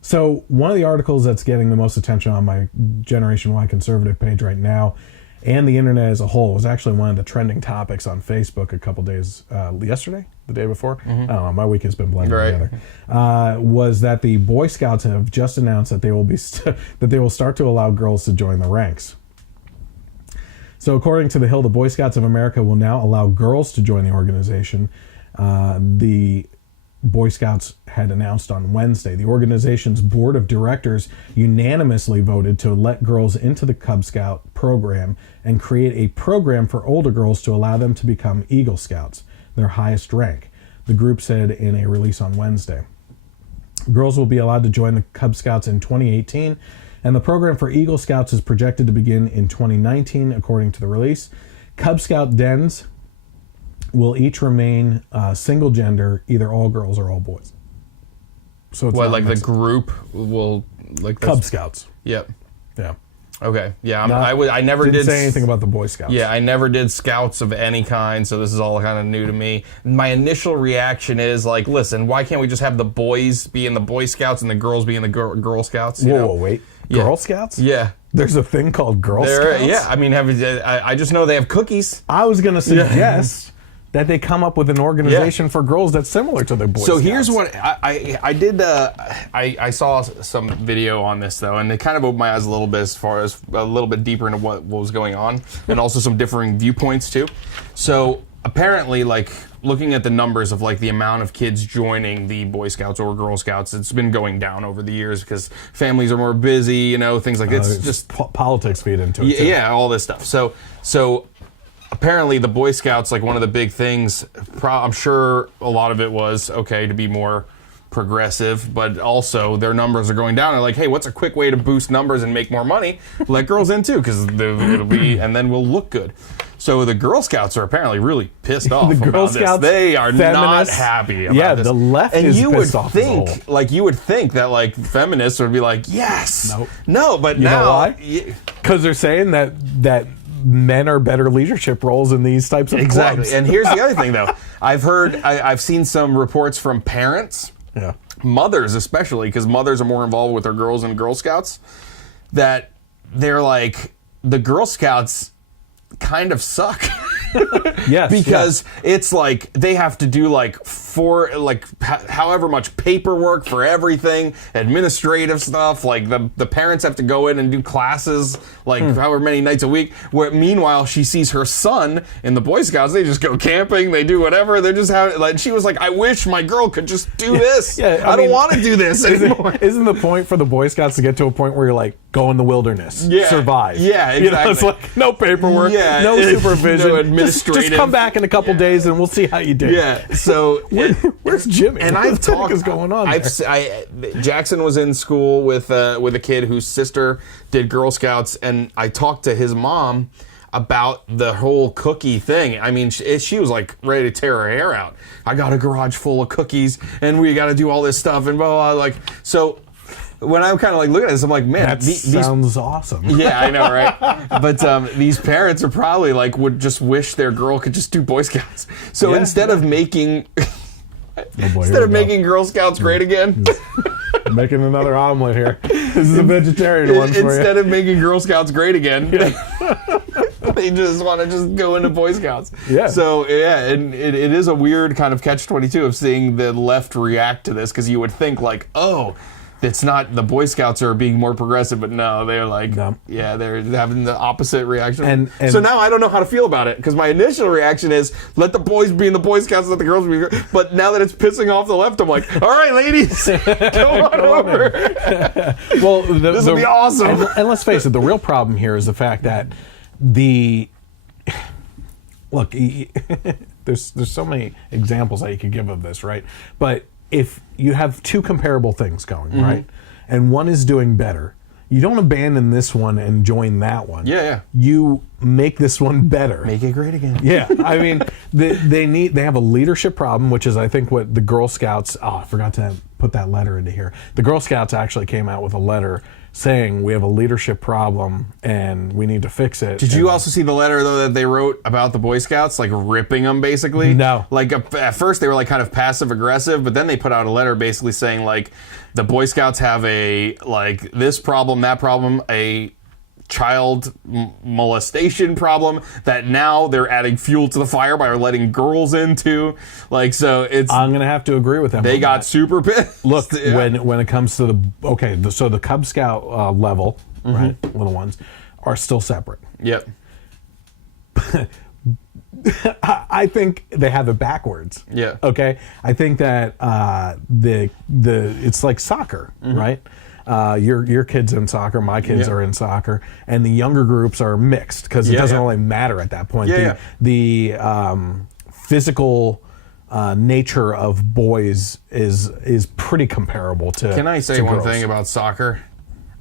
So one of the articles that's getting the most attention on my Generation Y conservative page right now, and the internet as a whole, was actually one of the trending topics on Facebook a couple days yesterday, the day before. I don't know. My week has been blended together. Was that the Boy Scouts have just announced that they will be that they will start to allow girls to join the ranks. So according to The Hill, the Boy Scouts of America will now allow girls to join the organization. The Boy Scouts had announced on Wednesday. The organization's board of directors unanimously voted to let girls into the Cub Scout program and create a program for older girls to allow them to become Eagle Scouts, their highest rank, the group said in a release on Wednesday. Girls will be allowed to join the Cub Scouts in 2018, and the program for Eagle Scouts is projected to begin in 2019, according to the release. Cub Scout dens will each remain single gender, either all girls or all boys. So it's like the group will like Cub Scouts. Yep. Yeah. Okay. Yeah. I never didn't did say anything about the Boy Scouts. Yeah, I never did Scouts of any kind, so this is all kind of new to me. My initial reaction is like, listen, why can't we just have the boys be in the Boy Scouts and the girls be in the Girl Scouts? Whoa, wait. Girl Scouts? Yeah. There's a thing called Girl Scouts? Yeah. I mean, I just know they have cookies. I was going to suggest that they come up with an organization for girls that's similar to the Boy Scouts. So here's what I did. I saw some video on this though, and it kind of opened my eyes a little bit as far as a little bit deeper into what was going on, and also some differing viewpoints too. So apparently, like looking at the numbers of like the amount of kids joining the Boy Scouts or Girl Scouts, it's been going down over the years because families are more busy, things like it's just politics feed into it. Yeah, all this stuff. So. Apparently, the Boy Scouts, like one of the big things, I'm sure a lot of it was, okay, to be more progressive, but also their numbers are going down. They're like, hey, what's a quick way to boost numbers and make more money? Let girls in too, because it'll be, and then we'll look good. So the Girl Scouts are apparently really pissed off the Girl about Scouts, this. They are not feminists, happy about this. The left and is you pissed would off think, as a whole. you would think that like feminists would be like, yes, no, but you now, know why? Because they're saying that men are better leadership roles in these types of clubs. And here's the other thing, though. I've seen some reports from parents, mothers especially, because mothers are more involved with their girls in Girl Scouts, that they're like, the Girl Scouts kind of suck. Yes, because it's like they have to do however much paperwork for everything, administrative stuff. Like the parents have to go in and do classes however many nights a week. Where meanwhile she sees her son in the Boy Scouts. They just go camping. They do whatever. They're just having she was like, I wish my girl could just do this. I don't want to do this anymore. Isn't the point for the Boy Scouts to get to a point where you're like, go in the wilderness, survive? Yeah, exactly. It's like no paperwork, no supervision, no administrative. Just come back in a couple days and we'll see how you do. Yeah. So where's Jimmy? And what the heck is going on? Jackson was in school with a kid whose sister did Girl Scouts, and I talked to his mom about the whole cookie thing. I mean, she was like ready to tear her hair out. I got a garage full of cookies, and we got to do all this stuff, and blah, blah, blah. So when I'm kind of like looking at this, I'm like, man, that sounds awesome. Yeah, I know, right? But these parents are probably would just wish their girl could just do Boy Scouts. So instead of making making Girl Scouts great again, making another omelet here. This is a vegetarian one for you. Instead of making Girl Scouts great again, they just want to just go into Boy Scouts. Yeah. So and it is a weird kind of catch-22 of seeing the left react to this, because you would think it's not the Boy Scouts are being more progressive, but no, they're like, they're having the opposite reaction. And so now I don't know how to feel about it, because my initial reaction is, let the boys be in the Boy Scouts, let the girls be. But now that it's pissing off the left, I'm like, all right, ladies, go on over. Well, this will be awesome. And let's face it, the real problem here is the fact that look, there's so many examples that you could give of this, right? But if you have two comparable things going, right, and one is doing better, you don't abandon this one and join that one. Yeah. You make this one better. Make it great again. Yeah, I mean, they have a leadership problem, which is I think what the Girl Scouts. Oh, I forgot to put that letter into here. The Girl Scouts actually came out with a letter saying we have a leadership problem and we need to fix it. Did you also see the letter though that they wrote about the Boy Scouts, like ripping them basically? No. Like at first they were like kind of passive aggressive, but then they put out a letter basically saying like the Boy Scouts have a like this problem, that problem, a child molestation problem that now they're adding fuel to the fire by letting girls into. Like, so it's. I'm gonna have to agree with them. They got super pissed. Look, when it comes to so the Cub Scout level, right, little ones, are still separate. Yep. I think they have it backwards. Yeah. Okay. I think that it's like soccer, right? Your kids in soccer, my kids are in soccer, and the younger groups are mixed because it doesn't really matter at that point. The physical nature of boys is pretty comparable to. Can I say to one girls. thing about soccer?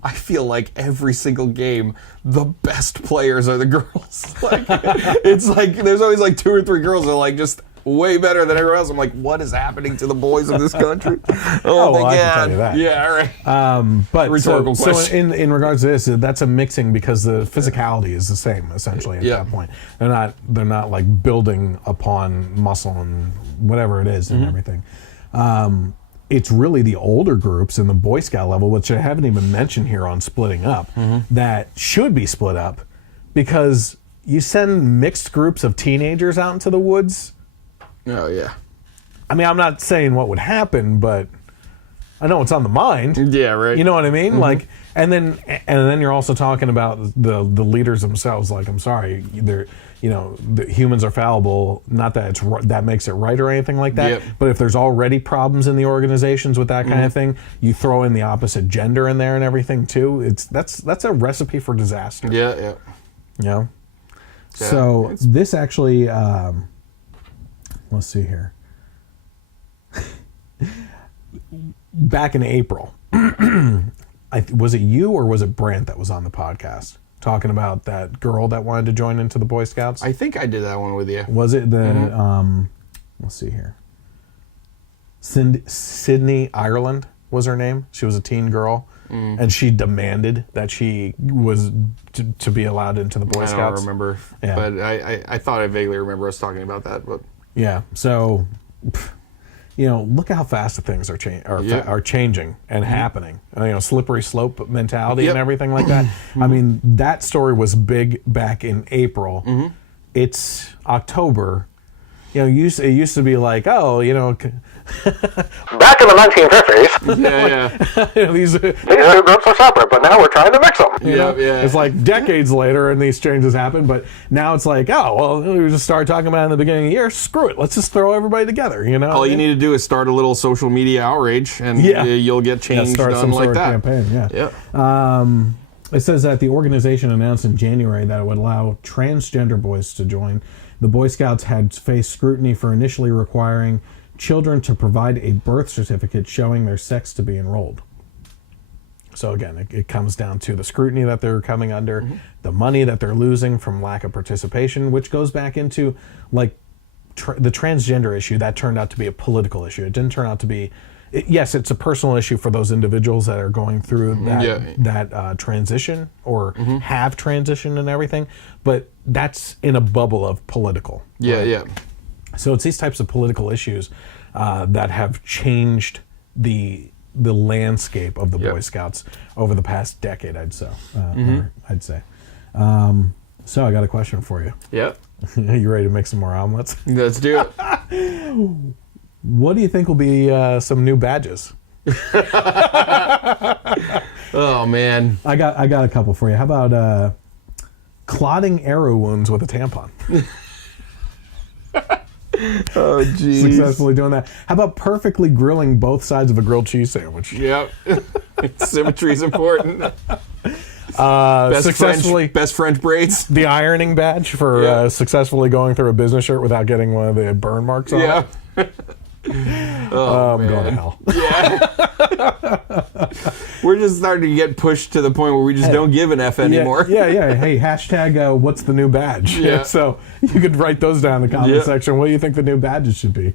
I feel like every single game, the best players are the girls. Like, it's like there's always like 2 or 3 girls that are like just way better than everyone else. I'm like, what is happening to the boys of this country? Oh, well, I can tell you that. Yeah, all right. But Rhetorical so question. in regards to this, that's a mixing because the physicality is the same essentially at that point. They're not like building upon muscle and whatever it is and everything. It's really the older groups in the Boy Scout level, which I haven't even mentioned here on splitting up, that should be split up because you send mixed groups of teenagers out into the woods. Oh yeah. I mean, I'm not saying what would happen, but I know it's on the mind. Yeah, right. You know what I mean? Like, and then you're also talking about the leaders themselves. Like, I'm sorry, the humans are fallible. Not that that makes it right or anything like that. Yep. But if there's already problems in the organizations with that kind of thing, you throw in the opposite gender in there and everything too. That's a recipe for disaster. Yeah, yeah. You know. Yeah, so this actually, let's see here. Back in April, was it you or was it Brent that was on the podcast talking about that girl that wanted to join into the Boy Scouts? I think I did that one with you. Was it the, let's see here. Sydney Ireland was her name. She was a teen girl. And she demanded that she was to be allowed into the Boy Scouts. I don't remember. Yeah. But I thought I vaguely remember us talking about that. But yeah, so... look how fast the things are changing and happening. Slippery slope mentality and everything like that. I mean, that story was big back in April. It's October. It used to be like, back in the 1950s. These two groups are separate, but now we're trying to mix them. It's like decades later, and these changes happen. But now it's like, we just started talking about it in the beginning of the year. Screw it, let's just throw everybody together. All you need to do is start a little social media outrage, and you'll get change start done some like sort that. Of campaign. It says that the organization announced in January that it would allow transgender boys to join. The Boy Scouts had faced scrutiny for initially requiring children to provide a birth certificate showing their sex to be enrolled. So again, it comes down to the scrutiny that they're coming under, the money that they're losing from lack of participation, which goes back into like the transgender issue. That turned out to be a political issue. It didn't turn out to be. Yes, it's a personal issue for those individuals that are going through that transition or have transitioned and everything, but that's in a bubble of political. Yeah. So it's these types of political issues that have changed the landscape of the Boy Scouts over the past decade, I'd say. So I got a question for you. Yep. You ready to make some more omelets? Let's do it. What do you think will be some new badges? Oh man, I got a couple for you. How about clotting arrow wounds with a tampon? Oh geez. Successfully doing that. How about perfectly grilling both sides of a grilled cheese sandwich? Yep. Symmetry is important. Best French braids. The ironing badge for successfully going through a business shirt without getting one of the burn marks on it. Oh, I'm going to hell. Yeah. We're just starting to get pushed to the point where we just don't give an F anymore. Yeah. Hey, hashtag what's the new badge? Yeah. So you could write those down in the comment section. What do you think the new badges should be?